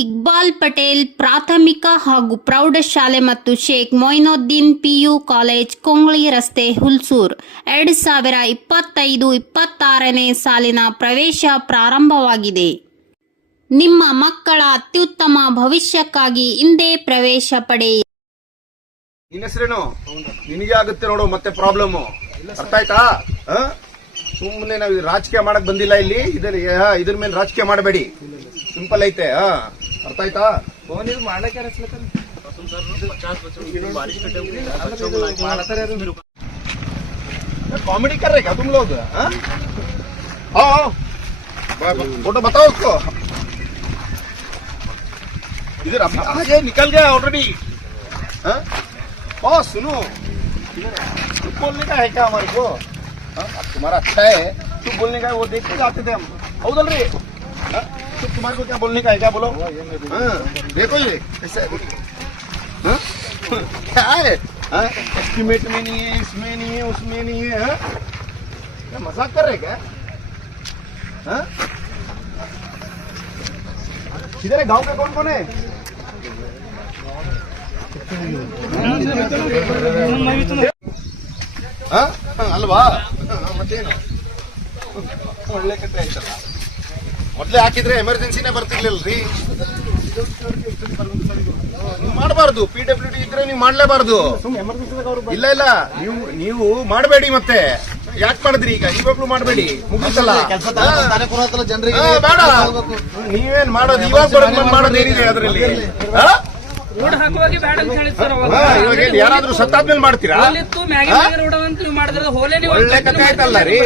ಇಕ್ಬಾಲ್ ಪಟೇಲ್ ಪ್ರಾಥಮಿಕ ಹಾಗೂ ಪ್ರೌಢಶಾಲೆ ಮತ್ತು ಶೇಖ್ ಮೊಯ್ನುದ್ದೀನ್ ಪಿಯು ಕಾಲೇಜ್ ಕೊಂಗ್ಳಿ ರಸ್ತೆ ಹುಲ್ಸೂರ್. ಎರಡು ಸಾವಿರ ಇಪ್ಪತ್ತೈದು ಇಪ್ಪತ್ತಾರನೇ ಸಾಲಿನ ಪ್ರವೇಶ ಪ್ರಾರಂಭವಾಗಿದೆ. ನಿಮ್ಮ ಮಕ್ಕಳ ಅತ್ಯುತ್ತಮ ಭವಿಷ್ಯಕ್ಕಾಗಿ ಹಿಂದೆ ಪ್ರವೇಶ ಪಡೆ. ನಿನ್ನ ಹೆಸರೇನು? ಆಗುತ್ತೆ ನೋಡು, ಮತ್ತೆ ಪ್ರಾಬ್ಲಮ್ ಅರ್ಥ ಆಯ್ತಾ? ಸುಮ್ಮನೆ ನಾವು ರಾಜಕೀಯ ಮಾಡಕ್ ಬಂದಿಲ್ಲ ಇಲ್ಲಿ. ಇದರ ಇದ್ರ ಮೇಲೆ ರಾಜಕೀಯ ಮಾಡಬೇಡಿ. ಸಿಂಪಲ್ ಐತೆ, ಹಾ. ಅರ್ಥ ಆಯ್ತಾ कॉमेडी कर रहे क्या तुम लोग हाँ? आओ आओ फोटो बताओ उसको इधर अभी आगे निकल गया ऑलरेडी हाँ? ओ सुनो चुप बोलने का है क्या हमारे को हाँ? अब तुम्हारा अच्छा है चुप बोलने का है वो देख के जाते थे हम हौदल रे हाँ? चुप तुम्हारे को क्या बोलने का है क्या बोलो हाँ, देखो ये कैसे है? हाँ? क्या है हाँ? एस्टिमेट में नहीं है इसमें नहीं है उसमें नहीं है हाँ? क्या मजाक कर रहे क्या हाँ? किधर है गांव का कौन कौन है ಹ? ಹ, ಅಲ್ವಾ ಹ, ಮತ್ತೇನು ಒಳ್ಳೆ ಕತೆ ಆಯ್ತಲ್ಲ ಮೊದ್ಲೇ ಹಾಕಿದ್ರೆ ಎಮರ್ಜೆನ್ಸಿನೇ ಬರ್ತಿರ್ಲಿಲ್ರಿ. ನೀವು ಮಾಡಬಾರ್ದು. ಪಿ ಡಬ್ಲ್ಯೂ ಡಿ ಇದ್ರೆ ನೀವು ಮಾಡ್ಲೇಬಾರ್ದು. ಇಲ್ಲ ಇಲ್ಲ. ನೀವು ನೀವು ಮಾಡಬೇಡಿ ಮತ್ತೆ. ಯಾಕೆ ಮಾಡಿದ್ರಿ ಈಗ? ಇವಾಗ್ಲೂ ಮಾಡಬೇಡಿ. ಮುಗಿಸಲ್ಲ ಜನರಿಗೆ ಬೇಡ. ನೀವೇನ್ ಮಾಡೋದು? ಇವಾಗ ಬರೋದ್ ಮಾಡೋದು ಏನಿದೆ ಅದರಲ್ಲಿ? ರೋಡ್ ಹಾಕುವಾಗ ಬ್ಯಾಡ ಅಂತ ಹೇಳಿ ಇವಾಗ ಯಾರಾದ್ರೂ ಸತ್ತಾದ್ಮೇಲೆ ಮಾಡ್ತೀರಾ? ಒಳ್ಳೆ ಕತೆ ಆಯ್ತಲ್ಲ ರೀ.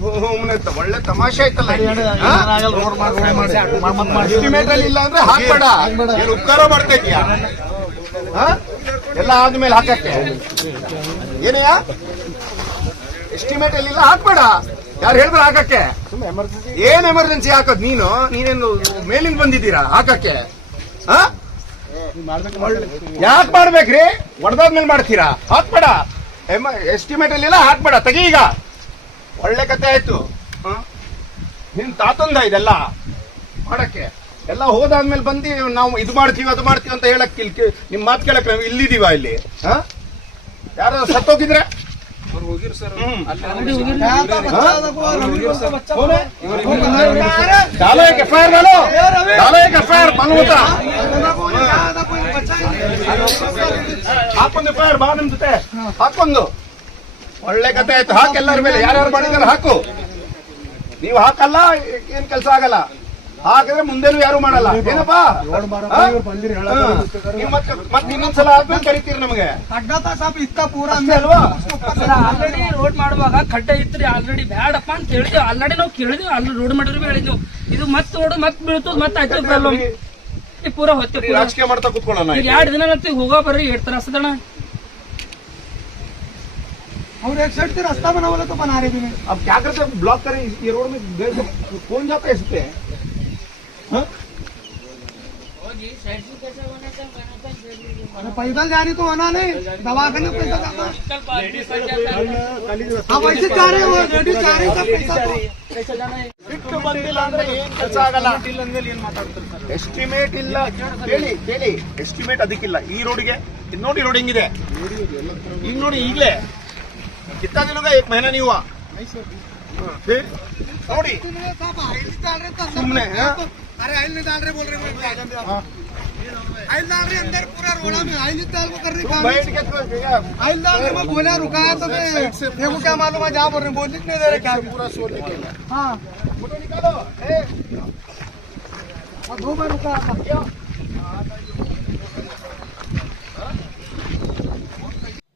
ಒಳ್ಳೆ ತಮಾಷೆ ಆಯ್ತಲ್ಲ ಎಸ್ಟಿಮೇಟ್ ಅಲ್ಲಿ ಇಲ್ಲ ಅಂದ್ರೆ ಹಾಕ್ಬೇಡ. ಏನು ಉಪಕಾರ ಮಾಡ್ತಾ ಇದೀಯಾ ಹಾ? ಎಲ್ಲ ಆದ್ಮೇಲೆ ಹಾಕಕ್ಕೆ. ಏನಯ್ಯ ಎಸ್ಟಿಮೇಟ್ ಅಲ್ಲಿ ಇಲ್ಲ ಹಾಕ್ಬೇಡ. ಯಾರು ಹೇಳಿದ್ರೆ ಹಾಕಕ್ಕೆ? ಏನ್ ಎಮರ್ಜೆನ್ಸಿ ಹಾಕೋದ್ ನೀನು? ನೀನೇನು ಮೇಲಿಂದ ಬಂದಿದ್ದೀರಾ ಹಾಕಕ್ಕೆ? ಹಾ? ಯಾಕೆ ಮಾಡ್ಬೇಕ್ರಿ? ಹೊಡೆದಾದ್ಮೇಲೆ ಮಾಡ್ತೀರಾ? ಹಾಕ್ಬೇಡ. ಎಸ್ಟಿಮೇಟ್ ಅಲ್ಲಿ ಇಲ್ಲ ಹಾಕ್ಬೇಡ. ತೆಗಿ ಈಗ. ಒಳ್ಳೆ ಕತೆ ಆಯ್ತು. ನಿನ್ ತಾತಂದ ಇದೆಲ್ಲ ಮಾಡಕ್ಕೆ. ಎಲ್ಲ ಹೋದಾದ್ಮೇಲೆ ಬಂದು ನಾವು ಇದು ಮಾಡ್ತೀವಿ ಅದು ಮಾಡ್ತೀವಿ ಅಂತ ಹೇಳಕ್ ನಿಮ್ ಮಾತು ಕೇಳಕ್ ನಾವು ಇಲ್ಲಿದೀವ ಇಲ್ಲಿ? ಯಾರು ಸತ್ತೋಗಿದ್ರೆ ಹಾಕೊಂಡು ಎಫ್ ಐ ಆರ್ ಬಾ ನಿಮ್ ಜೊತೆ. ಹಾಕೊಂಡು ಒಳ್ಳೆ ಕತೆ ಆಯ್ತು. ಹಾಕಿ ಎಲ್ಲರ ಮೇಲೆ. ಯಾರ್ಯಾರು ಮಾಡಿದಾರೆ ಹಾಕು. ನೀವು ಹಾಕಲ್ಲ ಏನ್ ಕೆಲಸ ಆಗಲ್ಲ. ಹಾಕಿದ್ರೆ ಮುಂದೆನೂ ಯಾರು ಮಾಡಲ್ಲ. ಏನಪ್ಪಾ? ನೀವು ಮತ್ತೆ ಮತ್ತೆ ಇನ್ನೊಂದ್ಸಲ ಆದ್ಮೇಲೆ ಕರಿತೀರಿ ನಮಗೆ. ಆಲ್ರೆಡಿ ರೋಡ್ ಮಾಡುವಾಗ ಖಡ್ಡ ಇತ್ತು ಆಲ್ರೆಡಿ ಬ್ಯಾಡಪ್ಪ ಅಂತ ಹೇಳಿದ್ವಿ. ಆಲ್ರೆಡಿ ನಾವು ಕೇಳಿದ್ವಿ ಅಲ್ಲಿ ರೋಡ್ ಮಾಡಿದ್ರು ಹೇಳಿದ್ವಿ. ಇದು ಮತ್ತೆ ರೋಡ್ ಮತ್ತೆ ಬೀಳ್ತದ ಮತ್ತೆ ಆಯ್ತು ಪೂರ ಹೊತ್ತಿ ರಾಜಕೀಯ ಮಾಡ್ತಾ ಕೂತ್ಕೊಳ್ಳೋಣ ಎರಡು ದಿನ ಹೋಗೋ ಬರ್ರಿ ಎರಡು ತರ और एक साइड से रास्ता बना हुआ तो बना रहे भी नहीं अब क्या करते हैं ब्लॉक करें इस- ये रोड में गए तो कौन जाता है इस पे हाँ? अरे पैदल जाने तो होना नहीं दवाखाने में पैसा जाना अब वैसे जा रहे हो लेडीज जा रही सब पैसा तो- ಬಿಟ್ಟು ಬಂದಿಲ್ಲ ಅಂದ್ರೆ ಏನ್ ಕೆಲಸ ಆಗಲ್ಲ ಎಸ್ಟಿಮೇಟ್ ಇಲ್ಲ ಕೇಳಿ ಕೇಳಿ ಎಸ್ಟಿಮೇಟ್ ಅದಕ್ಕಿಲ್ಲ ಈ ರೋಡ್ಗೆ ಇದ್ ನೋಡಿ ರೋಡ್ ಹೆಂಗಿದೆ ಈಗ ನೋಡಿ ಈಗಲೇ कितना दिन हो गया एक महीना नहीं हुआ। हाँ, फिर? तो तुमने हाँ? अरे आयल नहीं डाल रहे बोल रहे हाँ। आयल डाल रहे अंदर पूरा रोड़ा में आयल डाल को कर रही आयल डाल रहे मैं बोला रुका तो मैं क्या मालूम है जा बोल रहे बोल नहीं दे रहे पूरा शोर निकल फ़ोटो निकालो। दो बार रुका